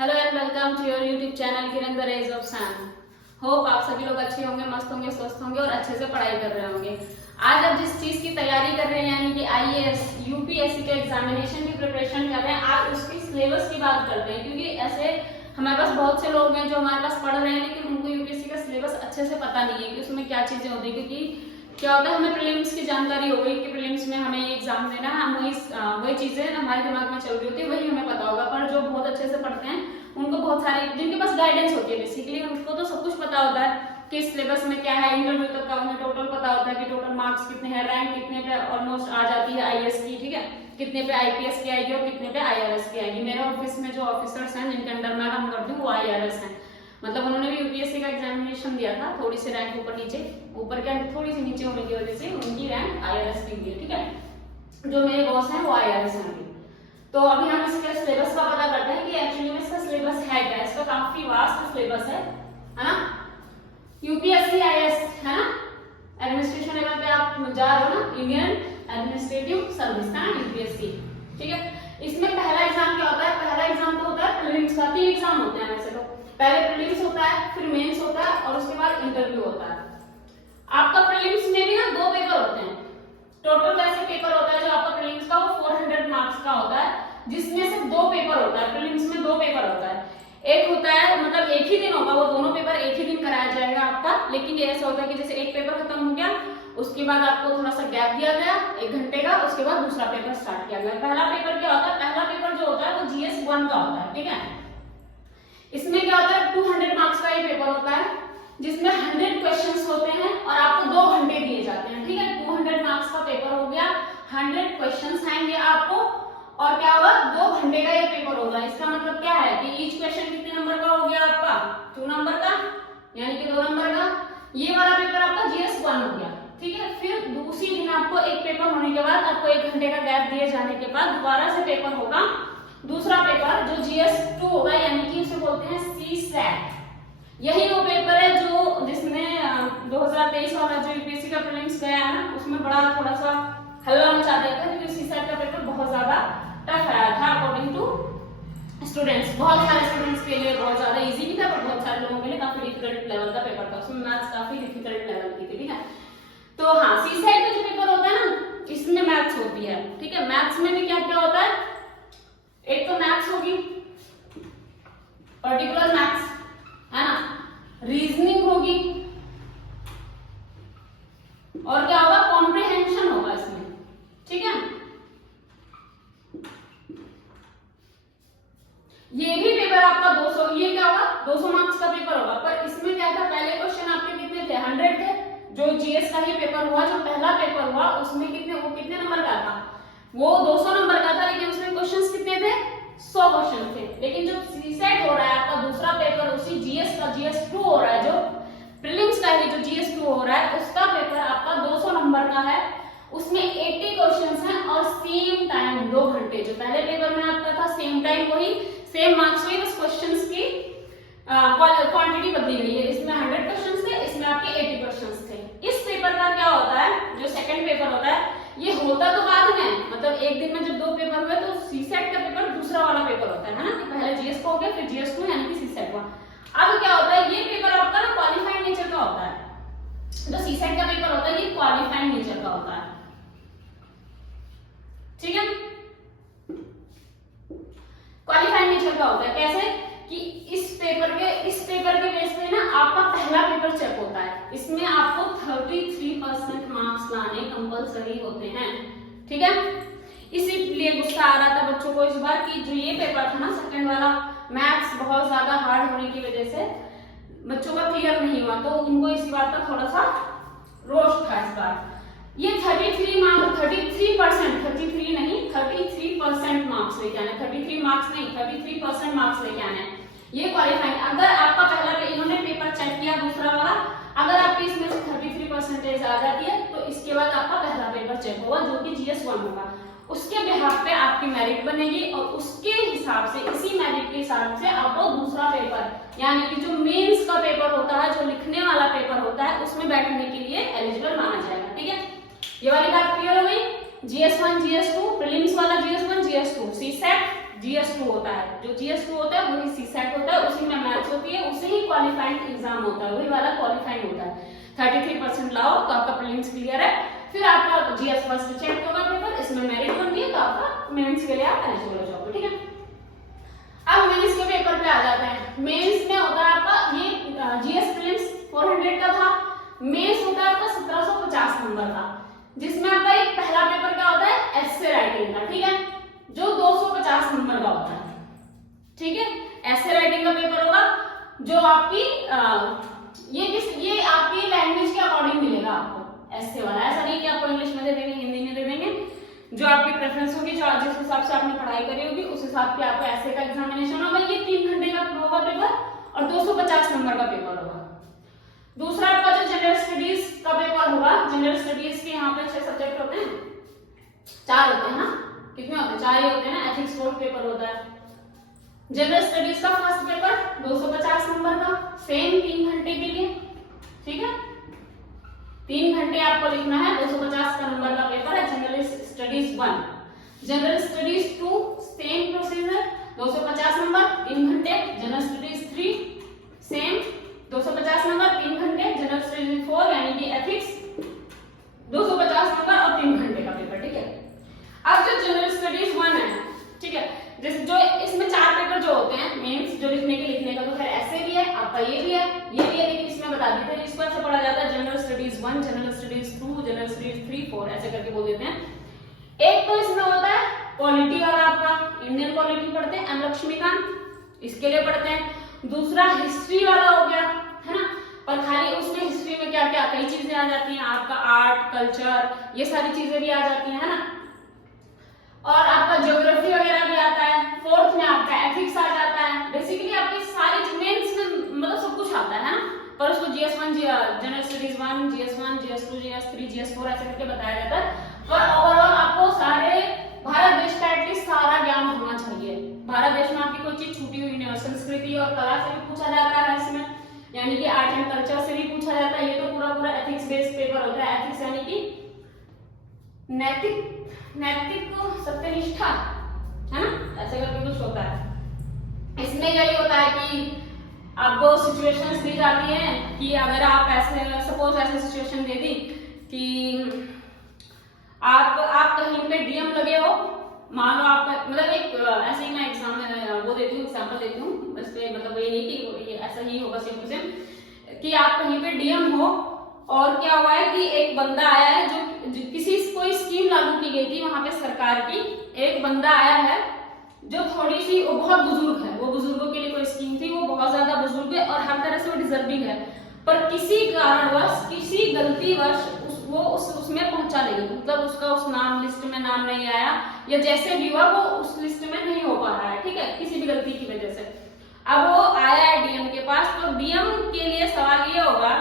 Hello and welcome to your YouTube channel Kiran the rays of sun. Hope आप सभी लोग अच्छे होंगे, मस्त होंगे, स्वस्थ होंगे और अच्छे से पढ़ाई कर रहे होंगे। आज आप जिस चीज की तैयारी कर रहे हैं यानी कि आईएएस यूपीएससी के एग्जामिनेशन की प्रिपरेशन कर रहे हैं, आज उसकी सिलेबस की बात करते हैं। क्योंकि ऐसे हमारे पास बहुत से लोग हैं जो हमारे पास पढ़ रहे हैं लेकिन उनको यूपीएससी का सिलेबस अच्छे से पता नहीं है कि उसमें क्या चीजें होती है। क्योंकि क्या होता है, हमें प्रीलिम्स की जानकारी हो गई कि प्रीलिम्स में हमें ये एग्जाम देना है, हम वही चीजें हमारे दिमाग में चल रही होती है, वही हमें पता होगा। पर जो बहुत अच्छे से पढ़ते हैं उनको बहुत सारी, जिनके पास गाइडेंस होती है बेसिकली, उनको तो सब कुछ पता होता है कि सिलेबस में क्या है, इंटरव्यू तक का उन्हें टोटल पता होता है कि टोटल मार्क्स कितने हैं, रैंक कितने पे ऑलमोस्ट आ जाती है आईएएस की, ठीक है, कितने पे आईपीएस की आएगी और कितने पे आईआरएस की आएगी। मेरे ऑफिस में जो ऑफिसर्स हैं जिनके अंडर मैं काम करती हूँ वो आईआरएस हैं, मतलब उन्होंने भी यूपीएससी का एग्जामिनेशन दिया था, थोड़ी सी रैंक ऊपर नीचे, ऊपर क्या थोड़ी सी नीचे होने की वजह से उनकी रैंक आईआरएस की हुई है, ठीक है। जो मेरे बॉस हैं वो आईआरएस हैं। तो अभी हम इसके सिलेबस का पता करते हैं कि एक्चुअली में इसका सिलेबस है क्या। इसका काफी वास्ट सिलेबस है ना। यूपीएससी आईएएस है ना, एडमिनिस्ट्रेशन लेवल पे आप जा रहे हो ना, इंडियन एडमिनिस्ट्रेटिव सर्विस का यूपीएससी, ठीक है। इसमें पहला एग्जाम क्या होता है? पहला एग्जाम तो होता है प्रीलिम्स का। 3 एग्जाम होते हैं वैसे तो, पहले प्रीलिम्स होता है, फिर मेंस होता है और उसके बाद इंटरव्यू होता है। आपका प्रीलिम्स में भी ना 2 पेपर होते हैं। टोटल वैसे पेपर होता है जो आपका प्रीलिम्स का वो 400 मार्क्स का होता है, जिसमें से 2 पेपर होता है। प्रीलिम्स में 2 पेपर होता है, एक होता है मतलब एक ही दिन होगा, वो दोनों पेपर एक ही दिन कराया जाएगा आपका। लेकिन ये ऐसा होता है कि जैसे एक पेपर खत्म हो गया उसके बाद आपको थोड़ा सा गैप दिया गया 1 घंटे का, उसके बाद दूसरा पेपर स्टार्ट किया गया। पहला पेपर क्या होता है? पहला पेपर जो होता है वो जीएस 1 का होता है, ठीक है। इसमें क्या होता है, 200 मार्क्स का ये पेपर होता है जिसमें 100 क्वेश्चंस होते हैं और आपको 2 घंटे दिए जाते हैं, ठीक है। 200 मार्क्स का पेपर हो गया, 100 क्वेश्चंस आएंगे आपको और क्या होगा, 2 घंटे का ये पेपर होगा। इसका मतलब क्या है कि ईच क्वेश्चन कितने नंबर का हो गया आपका? 2 नंबर का, यानी कि 2 नंबर का। ये वाला पेपर आपका जीएस 1 हो गया, ठीक है। फिर उसी दिन आपको एक पेपर होने के बाद आपको 1 घंटे का गैप दिए जाने के बाद दोबारा से पेपर होगा, दूसरा पेपर जो जीएस 2 होगा, यानी कि इसे बोलते हैं सीसैट। यही वो पेपर है जो जिसमें 2023 वाला जो यूपीएससी का प्रीलिम्स गया है ना, उसमें बड़ा थोड़ा सा हल्ला मचा दिया था क्योंकि सीसैट का पेपर बहुत ज्यादा टफ आया था अकॉर्डिंग टू स्टूडेंट्स। बहुत सारे स्टूडेंट्स के लिए बहुत ज्यादा इजी भी था, पर बहुत सारे लोगों के लिए काफी डिफिकल्ट लेवल का पेपर था, उसमें मैथ्स काफी डिफिकल्ट लेवल की थी, ठीक है। तो हाँ, सीसैट का जो पेपर होता है ना, इसमें मैथ्स होती है, ठीक है। मैथ्स में भी क्या क्या होता है? एक तो मैथ्स होगी, पर्टिकुलर मैथ्स है ना, रीजनिंग होगी और क्या होगा, कॉम्प्रिहेंशन होगा इसमें, ठीक है। ये भी पेपर आपका 200, ये क्या होगा, 200 मार्क्स का पेपर होगा। पर इसमें क्या था, पहले क्वेश्चन आपके कितने थे? 100 थे। जो जीएस का ही पेपर हुआ, जो पहला पेपर हुआ, उसमें कितने, वो कितने नंबर का था? वो 200 नंबर का था, लेकिन उसमें क्वेश्चंस कितने थे? 100 क्वेश्चन थे। लेकिन जो सीसैट हो रहा है आपका दूसरा पेपर, उसी जीएस का जीएस 2 हो रहा है, जो प्रीलिम्स का ही जो जीएस 2 हो रहा है, उसका पेपर आपका 200 नंबर का है। उसमें 80 क्वेश्चंस हैं और सेम टाइम 2 घंटे। जो पहले पेपर में आपका था सेम टाइम वही, सेम मार्क्स वही, बस क्वेश्चंस की क्वांटिटी बदली गई है। इसमें 100 क्वेश्चंस थे, इसमें आपके 80 क्वेश्चंस थे। इस पेपर का क्या होता है, जो सेकंड पेपर होता है, ये होता तो बाद में, मतलब एक दिन में जब 2 पेपर हुए तो सीसैट का पेपर दूसरा वाला पेपर होता है ना, पहले जीएस को हो गया फिर जीएस 2 यानी कि सीसैट हुआ। अब क्या होता है, ये पेपर आपका ना क्वालिफाइड नेचर का होता है। जो सीसैट का पेपर होता है ये क्वालिफाइड नेचर का होता है, ठीक है। क्वालिफाइड नेचर का होता है कैसे कि इस पेपर के बेस पे ना आपका पहला पेपर चेक होता है। इसमें आपको 33% मार्क्स लाने कंपलसरी होते हैं, ठीक है। इसीलिए गुस्सा आ रहा था बच्चों को इस बार कि जो ये पेपर था ना सेकंड वाला, मैथ्स बहुत ज्यादा हार्ड होने की वजह से बच्चों का क्लियर नहीं हुआ, तो उनको इसी बात का थोड़ा सा रोष था इस बार। ये 33 मार्क्स, 33%, 33 नहीं 33% मार्क्स लेके आने, 33 मार्क्स नहीं 33% मार्क्स लेके आने, ये क्वालिफाइंग। अगर आपका पहला इन्होंने पेपर चेक किया दूसरा वाला, अगर आपकी इसमें से 33% आ जाती है तो इसके बाद आपका पहला पेपर चेक होगा जो कि जीएस 1 होगा। उसके बिहाफ पे आपकी मेरिट बनेगी और उसके हिसाब से, इसी मेरिट के हिसाब से आपको दूसरा पेपर यानी कि जो मेंस का पेपर होता है, जो लिखने वाला पेपर होता है, उसमें बैठने के लिए एलिजिबल माना जाएगा, ठीक है। ये वाली बात क्लियर हो गई। जीएस 1 जीएस 2, प्रीलिम्स वाला जीएस 1 जीएस 2, सीसैट जीएस 2 होता है, जो जीएस 2 होता है वही सीसैट क्वालिफाइंग एग्जाम होता है, वही वाला क्वालिफाइंग होता है। 33% लाओ तो आपका प्रीलिम्स क्लियर है, फिर आपका जीएस फर्स्ट चेक होगा पेपर, इसमें मेरिट बनती है तो आपका मेंस के लिए आप एलिजिबल हो जाओगे, ठीक है। अब मेंस के पेपर पे आ जाते हैं। मेंस में होता है आपका ये जीएस प्रीलिम्स 400 का था, मेंस होता है आपका 1750 नंबर का, जिसमें आपका एक पहला पेपर क्या होता है एस्से राइटिंग का, ठीक है, जो 250 नंबर का होता है, ठीक है। एस्से राइटिंग का पेपर होगा जो आपकी ये आपकी लैंग्वेज के अकॉर्डिंग मिलेगा आपको एस्से वाला, ऐसा नहीं कि आपको इंग्लिश में दे देंगे, हिंदी में दे देंगे, जो आपकी प्रेफरेंस होगी, जो जिस हिसाब से आपने पढ़ाई करी होगी उस हिसाब से आपको एस्से का एग्जामिनेशन होगा। ये 3 घंटे का होगा पेपर और 250 नंबर का पेपर होगा। दूसरा आपका जो जनरल स्टडीज का पेपर होगा, जनरल स्टडीज के यहाँ पे 6 सब्जेक्ट होते हैं, 4 होते हैं ना, कितने होते हैं, 4 ही होते हैं ना, एथिक्स फोर्थ पेपर होता है। जनरल स्टडीज का फर्स्ट पेपर 250 नंबर का, सेम 3 घंटे के लिए, ठीक है, 3 घंटे आपको लिखना है, 250 का नंबर का पेपर है। General studies 1, general studies 2 same procedure 250 number 3 घंटे, जनरल स्टडीज 3 सेम 250 नंबर 3 घंटे, जनरल स्टडीज 4 यानी कि एथिक्स 250 नंबर और 3 घंटे का पेपर, ठीक है। अब जो जनरल स्टडीज 1 है, ठीक है, जो इसमें 4 पेपर जो होते हैं मेंस जो लिखने का तो खैर ऐसे भी है, आपका ये भी है, लेकिन इसमें बता देते हैं इसको ऐसे पढ़ा जाता है general studies 1, general studies 2, general studies 3, 4 ऐसे करके बोल देते हैं। एक तो इसमें होता है पॉलिटी वाला, आपका इंडियन पॉलिटी पढ़ते हैं एम लक्ष्मीकांत, इसके लिए पढ़ते हैं। दूसरा हिस्ट्री वाला हो गया, है ना, और खाली उसमें हिस्ट्री में क्या क्या कई चीजें आ जाती हैं, आपका आर्ट कल्चर ये सारी चीजें भी आ जाती हैं, है ना, और आपका ज्योग्राफी वगैरह भी आता है। फोर्थ में आपका एथिक्स आ जाता है, बेसिकली आपकी सारी मेंस में मतलब सब कुछ आता है ना, पर उसको GS1 general studies 1, GS1, GS2, GS3, GS4 ऐसे करके बताया जाता है। पर ओवरऑल आपको सारे भारत देश का एटलीस्ट सारा ज्ञान होना चाहिए। भारत देश में आपकी कोई चीज छूटी हुई नहीं है, संस्कृति और कला से भी पूछा जाता है इसमें, यानी कि आर्ट एंड कल्चर से भी पूछा जाता है। ये तो पूरा एथिक्स बेस्ड पेपर होता है। एथिक्स यानी कि नैतिक सत्यनिष्ठा, है ना, ऐसे करके कुछ होता है। इसमें यही होता है कि आपको सिचुएशंस दी जाती है कि अगर आप ऐसे सपोज ऐसे सिचुएशन दे दी कि आप कहीं पे डीएम लगे हो, मान लो आप मतलब एक ऐसे ही मैं एग्जाम में वो देती हूँ, एग्जाम्पल देती हूँ इस पे, मतलब ये नहीं कि ये ऐसा ही होगा सेम टू सेम, कि आप कहीं पे डीएम हो और क्या हुआ है कि एक बंदा आया है जो किसी कोई स्कीम लागू की गई थी वहां पे सरकार की, एक बंदा आया है जो थोड़ी सी वो बहुत बुजुर्ग है, वो बुजुर्गों के लिए कोई स्कीम थी, वो बहुत ज्यादा बुजुर्ग है और हर तरह से वो डिजर्विंग है, पर किसी कारणवश किसी गलतीवश वो उसमें पहुंचा नहीं, मतलब उसका उस नाम लिस्ट में नाम नहीं आया, या जैसे भी हुआ वो उस लिस्ट में नहीं हो पा रहा है, ठीक है, किसी भी गलती की वजह से। अब वो आया है डीएम के पास, तो डीएम के लिए सवाल ये होगा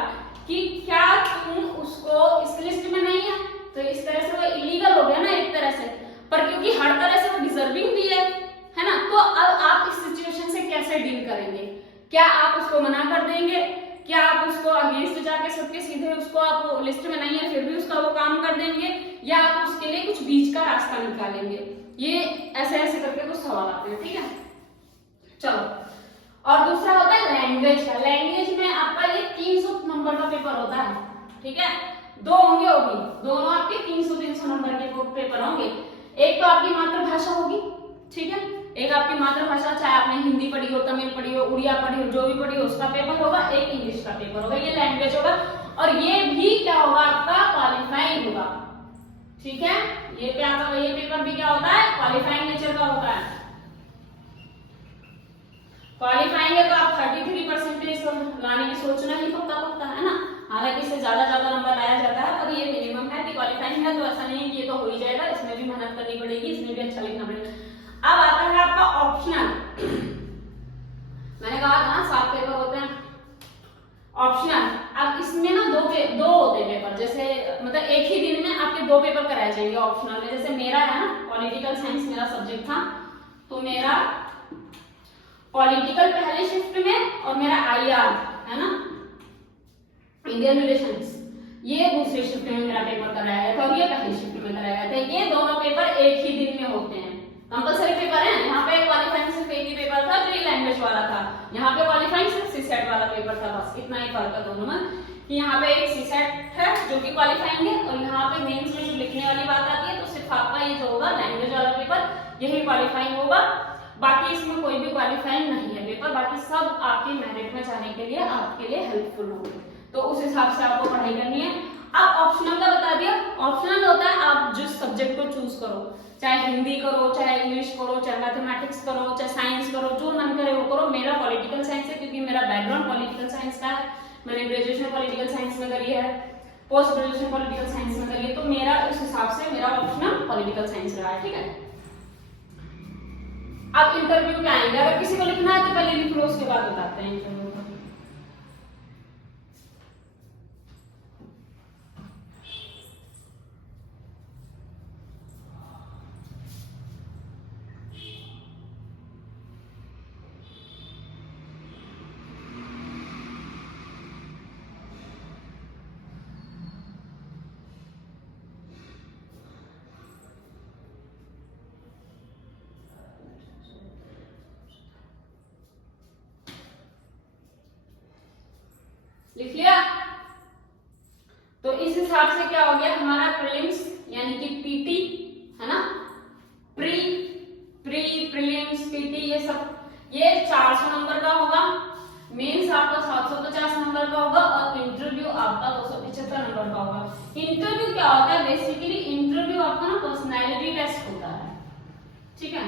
कि क्या तुम उसको इस लिस्ट में नहीं है, तो इस तरह से वो इलीगल हो गया ना एक तरह से, पर क्योंकि हर तरह से वो डिजर्विंग भी है ना, तो अब आप इस सिचुएशन से कैसे डील करेंगे? क्या आप उसको मना कर देंगे? क्या आप उसको अगेंस्ट जाके सबके सीधे उसको आप लिस्ट में नहीं है फिर भी उसका वो काम कर देंगे, या आप उसके लिए कुछ बीच का रास्ता निकालेंगे? ये ऐसे ऐसे करके कुछ सवाल आते हैं, ठीक है। चलो, और दूसरा होता है लैंग्वेज का। लैंग्वेज में आपका ये 300 नंबर का पेपर होता है, ठीक है, 2 होंगे, वो भी दोनों आपके 300 नंबर के पेपर होंगे। एक तो आपकी मातृभाषा होगी, ठीक है, एक आपकी मातृभाषा, चाहे आपने हिंदी पढ़ी हो, तमिल पढ़ी हो, उड़िया पढ़ी हो, जो भी पढ़ी हो उसका पेपर होगा, एक इंग्लिश का पेपर होगा, ये लैंग्वेज होगा, और ये भी क्या होगा आपका क्वालिफाइंग होगा, ठीक है, ये पेपर भी क्या होता है क्वालिफाइंग नेचर का होता है। क्वालिफाइंग है तो आप 33% लाने की सोचना ही पक्का है ना, हालांकि इससे ज्यादा नंबर लाया जाता है, पर ये मिनिमम है कि क्वालिफाइंग है, तो ऐसा नहीं है कि ये तो हो ही जाएगा, इसमें भी मेहनत करनी पड़ेगी, इसमें भी अच्छा लिखना पड़ेगा। अब आता है आपका ऑप्शनल। मैंने कहा था ना 7 पेपर होते हैं ऑप्शनल। अब इसमें ना दो होते हैं पेपर, जैसे मतलब एक ही दिन में आपके 2 पेपर कराए जाएंगे ऑप्शनल में। जैसे मेरा है ना पॉलिटिकल साइंस मेरा सब्जेक्ट था, तो मेरा पॉलिटिकल पहले शिफ्ट में और मेरा IR है ना इंडियन रिलेशंस, ये दूसरे शिफ्ट में मेरा पेपर कराया गया था और ये पहली शिफ्ट में कराया गया था। ये दोनों पेपर एक ही दिन में होते हैं, कंपलसरी पेपर है। यहाँ पे क्वालिफाइंग सिर्फ एक ही पेपर था जो ये लैंग्वेज लैंग्वेज वाला था, यहाँ पे क्वालिफाइंग सिर्फ सीसेट वाला पेपर था, बस इतना ही फर्क है दोनों में कि यहाँ पे एक सीसेट है जो कि क्वालिफाइंग है और यहाँ पे मेंस में जो लिखने वाली बात आती है तो सिर्फ आपका ये जो होगा लैंग्वेज वाला पेपर यही क्वालिफाइंग होगा, बाकी इसमें कोई भी क्वालिफाइंग नहीं है पेपर, बाकी सब आपके मेरिट में जाने के लिए आपके लिए हेल्पफुल होंगे, तो उस हिसाब से आपको पढ़ाई करनी है। अब ऑप्शनल का बता दिया, ऑप्शनल होता है आप जिस सब्जेक्ट को चूज करो, चाहे हिंदी करो, चाहे इंग्लिश करो, चाहे मैथमेटिक्स करो, चाहे साइंस करो, जो मन करे वो करो। मेरा पॉलिटिकल साइंस है क्योंकि मेरा बैकग्राउंड पॉलिटिकल साइंस का है, मैंने ग्रेजुएशन पॉलिटिकल साइंस में करी है, पोस्ट ग्रेजुएशन पॉलिटिकल साइंस में करी है, तो मेरा इस हिसाब से मेरा ऑप्शनल पॉलिटिकल साइंस रहा है, ठीक है। अब इंटरव्यू पे आएंगे, अगर किसी को लिखना है तो पहले लिख लो, उसके बाद बताते हैं इंटरव्यू का। लिख लिया? तो इस हिसाब से क्या हो गया हमारा प्रीलिम्स यानी कि पीटी है ना, प्रीलिम्स पीटी ये सब ये 400 नंबर का होगा, मेंस आपका 750 नंबर का होगा और इंटरव्यू आपका 275 नंबर का होगा। इंटरव्यू क्या होता है, बेसिकली इंटरव्यू आपका ना पर्सनैलिटी टेस्ट होता है, ठीक है,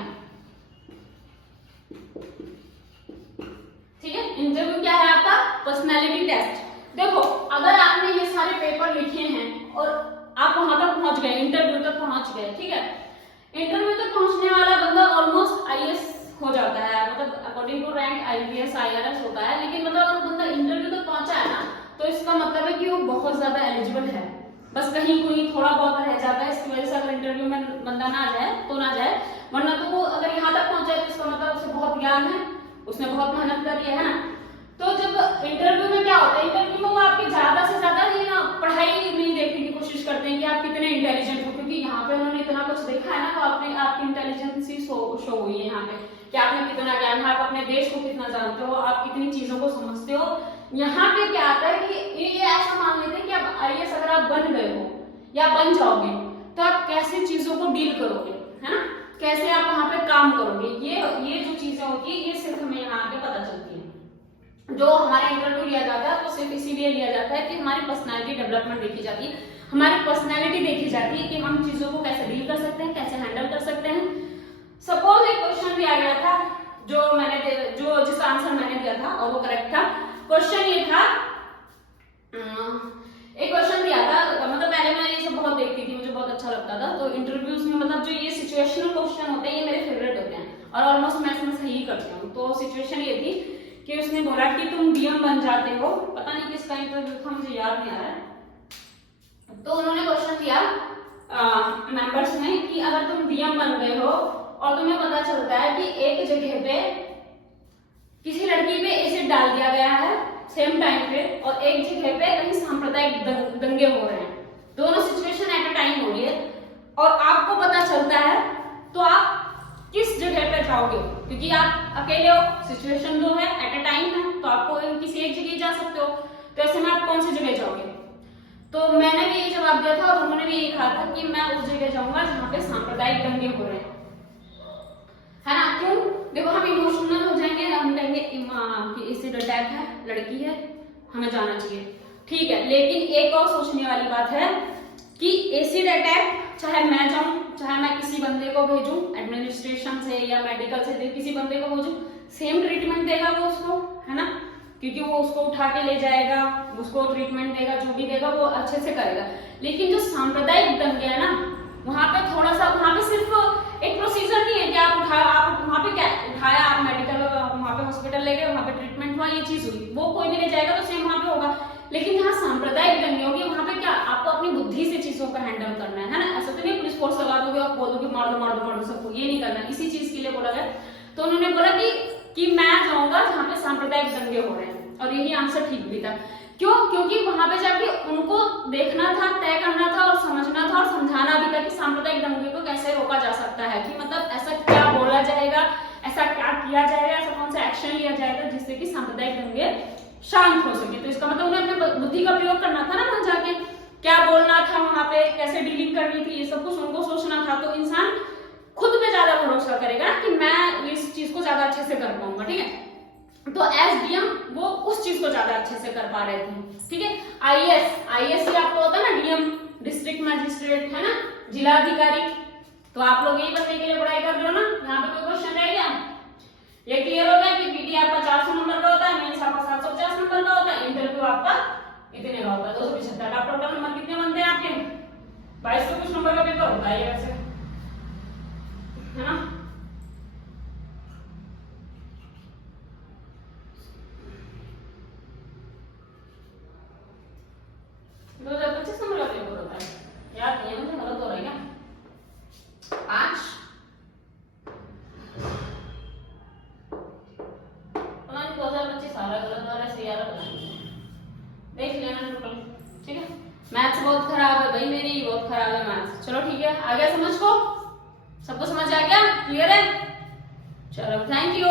ठीक है। इंटरव्यू क्या है आपका पर्सनैलिटी टेस्ट। देखो अगर आपने ये सारे पेपर लिखे हैं और आप वहां तक पहुंच गए, इंटरव्यू तक पहुंच गए, ठीक है, इंटरव्यू तक पहुंचने वाला बंदा ऑलमोस्ट आईएएस हो जाता है, मतलब according to rank IPS IRS होता है, लेकिन मतलब अगर बंदा इंटरव्यू तक पहुंचा है ना तो इसका मतलब है कि वो बहुत ज्यादा एलिजिबल है, बस कहीं कोई थोड़ा बहुत रह जाता है, इसकी वजह से अगर इंटरव्यू में बंदा ना जाए तो ना जाए, वरना तो वो अगर यहाँ तक पहुंचा है तो इसका मतलब उसे बहुत ज्ञान है, उसने बहुत मेहनत करी है ना। तो जब इंटरव्यू में क्या होता है, इंटरव्यू में वो आपकी ज्यादा से ज्यादा ये ना पढ़ाई नहीं देखने की कोशिश करते हैं कि आप कितने इंटेलिजेंट हो, क्योंकि यहाँ पे उन्होंने इतना कुछ देखा है ना, तो आपने आपकी इंटेलिजेंसी शो हुई है यहाँ पे कि आपने कितना ज्ञान है, आप अपने देश को कितना जानते हो, आप कितनी चीजों को समझते हो। यहाँ पे क्या आता है कि ये ऐसा मान लेते हैं कि आप आईएएस अगर आप बन गए हो या बन जाओगे तो आप कैसे चीजों को डील करोगे, है ना, कैसे आप वहां पे काम करोगे, ये जो चीजें होती है ये सिर्फ हमें यहाँ पे पता चलती है। जो हमारे इंटरव्यू लिया जाता है वो सिर्फ इसीलिए लिया जाता है कि हमारी पर्सनालिटी डेवलपमेंट देखी जाती है, हमारी पर्सनालिटी देखी जाती है कि हम चीजों को कैसे डील कर सकते हैं, कैसे हैंडल कर सकते हैं। सपोज एक क्वेश्चन दिया गया था जो जिसका आंसर मैंने दिया था और वो करेक्ट था। क्वेश्चन ये था, एक क्वेश्चन दिया था, मतलब पहले मैं ये सब बहुत देखती थी, मुझे बहुत अच्छा लगता था, तो इंटरव्यूज में मतलब जो ये सिचुएशनल क्वेश्चन होते हैं ये मेरे फेवरेट होते हैं और ऑलमोस्ट मैं इसमें सही करती हूँ। तो सिचुएशन ये थी कि उसने बोला कि तुम डीएम बन जाते हो, पता नहीं किसका इंटरव्यू था मुझे याद नहीं आ रहा है, तो उन्होंने क्वेश्चन दिया मेंबर्स में कि अगर तुम डीएम बन गए हो और तुम्हें पता चलता है कि एक जगह पे किसी लड़की पे एसिड डाल दिया गया है सेम टाइम पे और एक जगह पे कहीं सांप्रदायिक दंगे हो रहे हैं, दोनों सिचुएशन एट अ टाइम हो रही है और आपको पता चलता है, तो आप किस जगह पे जाओगे, क्योंकि आप अकेले हो, सिचुएशन दो है, एट अ टाइम है, तो आपको किसी एक जगह जा सकते हो, तो ऐसे में आप कौन सी जगह जाओगे। तो मैंने भी यही जवाब दिया था और उन्होंने भी यही कहा था कि मैं उस जगह जाऊंगा जहाँ पे सांप्रदायिक दंगे हो रहे हैं, है ना। क्यों, देखो हम इमोशनल हो जाएंगे, हम कहेंगे कि एसिड अटैक है, लड़की है, हमें जाना चाहिए, ठीक है, लेकिन एक और सोचने वाली बात है कि एसिड अटैक चाहे मैं जाऊं, चाहे मैं किसी बंदे को भेजूं एडमिनिस्ट्रेशन से या मेडिकल से किसी बंदे को भेजूं, सेम ट्रीटमेंट देगा वो उसको, है ना, क्योंकि वो उसको उठा के ले जाएगा, उसको ट्रीटमेंट देगा, जो भी देगा वो अच्छे से करेगा। लेकिन जो सांप्रदायिक दंगे है ना, वहां पे थोड़ा सा, वहां पे सिर्फ एक प्रोसीजर नहीं है कि आप वहां पे क्या उठाया, आप मेडिकल वहां पे हॉस्पिटल ले गए, वहां पे ट्रीटमेंट हुआ, ये चीज हुई, वो कोई भी ले जाएगा तो सेम वहां पे होगा। लेकिन जहाँ सांप्रदायिक दंगे होगी वहां पे क्या आपको अपनी बुद्धि से चीजों को हैंडल करना है ना, ऐसा तो नहीं पुलिस फोर्स लगा दोगे और बोल दोगे मार दो सबको, ये नहीं करना, इसी चीज के लिए बोला गया। तो उन्होंने बोला कि मैं जाऊंगा जहाँ पे सांप्रदायिक दंगे हो रहे हैं, और यही आंसर ठीक भी था। क्यों, क्योंकि वहां पे जाके उनको देखना था, तय करना था और समझना था और समझाना भी था कि सांप्रदायिक दंगे को कैसे रोका जा सकता है, कि मतलब ऐसा क्या बोला जाएगा, ऐसा क्या किया जाएगा, ऐसा कौन सा एक्शन लिया जाएगा जिससे कि सांप्रदायिक दंगे शांत हो सके। तो इसका मतलब उन्हें अपने बुद्धि का प्रयोग करना था ना, वहां जाके क्या बोलना था, वहां पे कैसे डीलिंग करनी थी, ये सब कुछ उनको सोचना था। तो इंसान खुद पे ज्यादा भरोसा करेगा कि मैं इस चीज को ज्यादा अच्छे से कर पाऊंगा, ठीक है। तो एसडीएम वो उस चीज को ज्यादा अच्छे से कर पा रहे थे, ठीक है। आईएएस ही आपको होता है ना डीएम, डिस्ट्रिक्ट मजिस्ट्रेट, है ना, जिला अधिकारी। तो आप लोग यही बनने के लिए पढ़ाई कर रहे हो ना। यहाँ पे कोई क्वेश्चन रह गया? ये क्लियर हो गया कि पीटी आपका 400 नंबर का होता है, मेंस आपका 750 नंबर का होता है, इंटरव्यू आपका इतने का होता है 275। आप टोटल नंबर कितने बनते हैं आपके? 2200 कुछ नंबर का पेपर होता है ये वैसे, है ना। दो 2025 नंबर का पेपर होता है, याद नहीं है मुझे, गलत हो रहा है क्या? 5 2025 आ रहा है, गलत आ रहा है, सही आ रहा है, देख लेना टोटल, ठीक है। मैथ्स बहुत खराब है भाई, मेरी बहुत खराब है मैथ्स। चलो ठीक है, आ गया समझ को? सबको समझ आ गया? क्लियर है? चलो थैंक यू।